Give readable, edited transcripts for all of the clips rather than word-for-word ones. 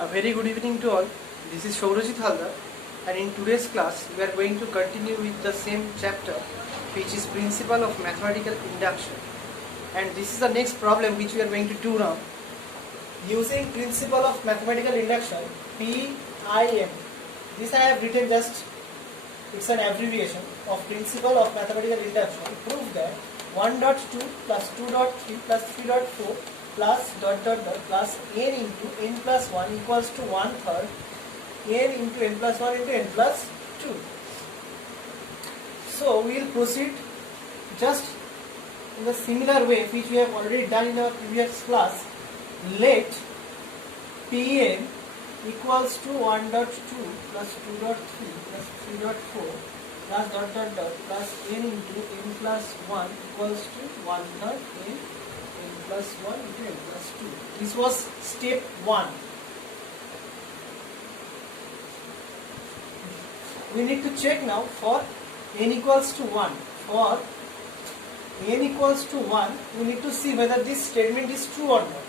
A very good evening to all. This is Shourojit Haldar, and in today's class we are going to continue with the same chapter, which is Principle of Mathematical Induction. And this is the next problem which we are going to do now. Using Principle of Mathematical Induction, PIM. This I have written just, it's an abbreviation of Principle of Mathematical Induction. Prove that 1.2 plus 2.3 plus 3.4 plus plus n into n plus 1 equals to 1/3 n into n plus 1 into n plus 2. So we will proceed just in the similar way which we have already done in our previous class. Let Pn equals to 1.2 plus 2.3 plus 3.4 plus plus n into n plus 1 equals to 1/3 n plus 1 into n plus 2. This was step 1. We need to check now for n equals to 1. For n equals to 1, we need to see whether this statement is true or not.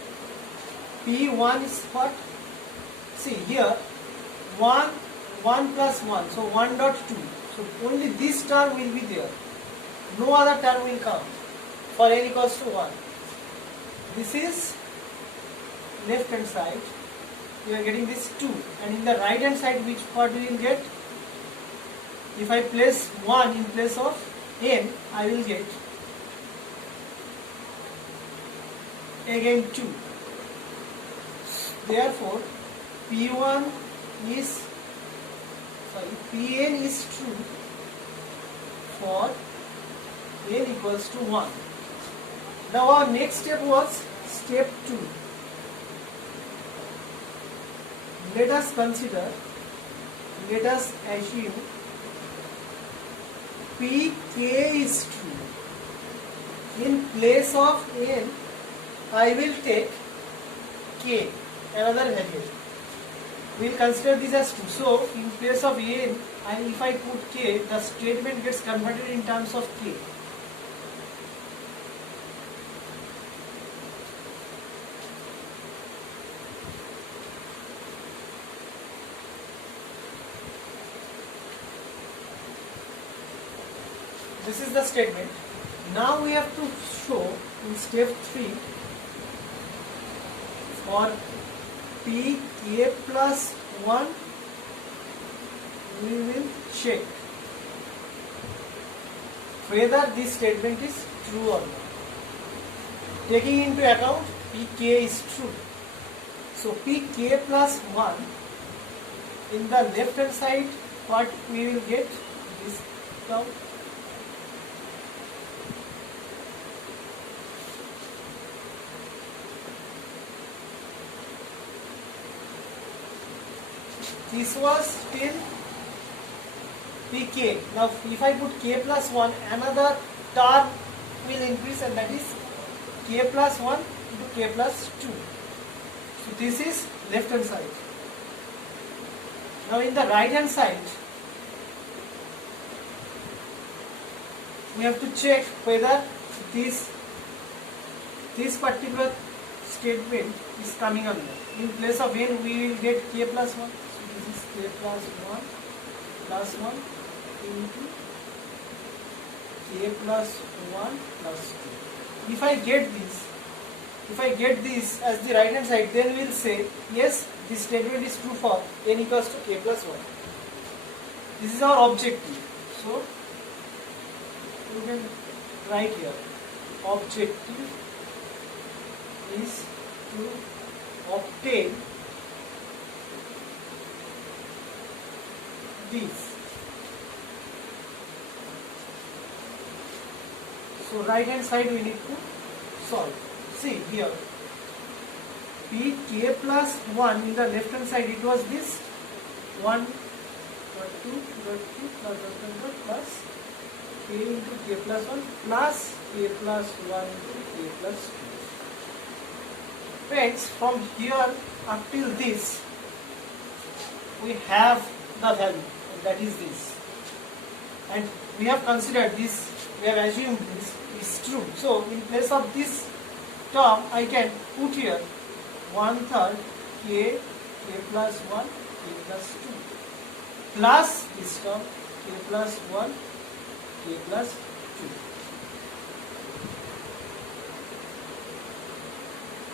P1 is what? See here, 1 plus 1, so 1.2. So only this term will be there. No other term will come for n equals to 1. This is left hand side. We are getting this 2, and in the right hand side, which part we will get? If I place 1 in place of n, I will get again 2. Therefore, Pn is true for n equals to 1. Now our next step was step 2. Let us assume Pk is true. In place of n, I will take k, another value. We will consider this as 2. So, in place of n, if I put k, the statement gets converted in terms of k. This is the statement. Now we have to show in step 3 for Pk plus 1, we will check whether this statement is true or not. Taking into account Pk is true. So Pk plus 1, in the left hand side, what we will get? This term. This was till Pk. Now if I put k plus 1, another term will increase, and that is k plus 1 into k plus 2. So this is left hand side. Now in the right hand side, we have to check whether this particular statement is coming or not. In place of n, we will get k plus 1. This is k plus 1 into k plus 1 plus 2. If I get this as the right hand side, then we will say yes, this statement is true for n equals to k plus 1. This is our objective. So you can write here, objective is to obtain this. So right hand side we need to solve. See here, Pk plus 1, in the left hand side it was this 1.2 plus k into k plus 1 plus k plus 1 into k plus 2. Friends, from here up till this, we have the value, that is this, and we have considered this, we have assumed this is true. So in place of this term, I can put here 1/3 k plus 1, k plus 2, plus this term k plus 1, k plus 2.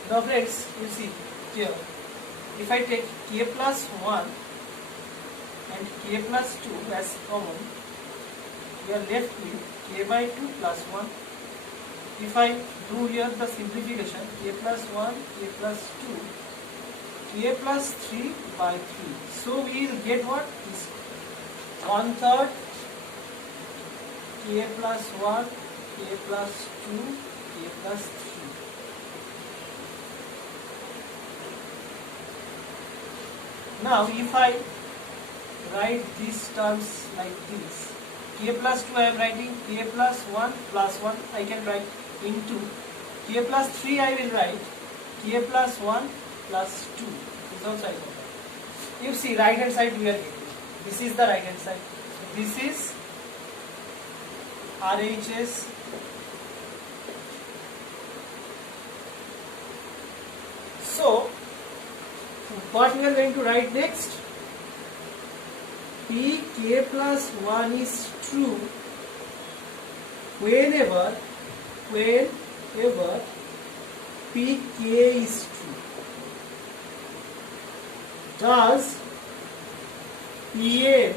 Now friends, you see here, if I take k plus 1 and k plus 2 as common, we are left with k by 2 plus 1. If I do here the simplification, k plus 1, k plus 2, k plus 3 by 3. So we will get what is 1/3 k plus 1, k plus 2, k plus 3. Now if I write these terms like this, k plus 2 I am writing k plus 1 plus 1, I can write into k plus 3 I will write k plus 1 plus 2. This also I can write. You see right hand side we are getting. This is the right hand side. This is RHS. So what we are going to write next? P k plus 1 is true whenever p k is true. Thus Pn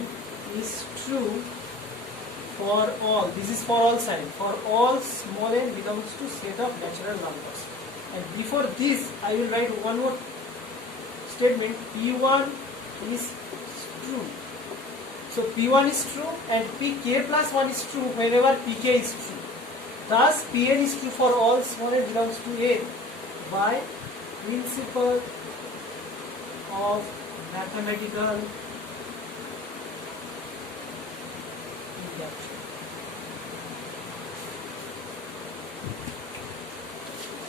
is true for all. This is for all sign. For all small n belongs to set of natural numbers. And before this, I will write one more statement. P1 is true. So P1 is true and Pk plus 1 is true whenever Pk is true. Thus Pn is true for all small n belongs to n by principle of mathematical induction.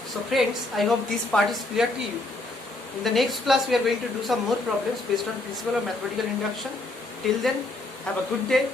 So friends, I hope this part is clear to you. In the next class we are going to do some more problems based on principle of mathematical induction. Till then, have a good day.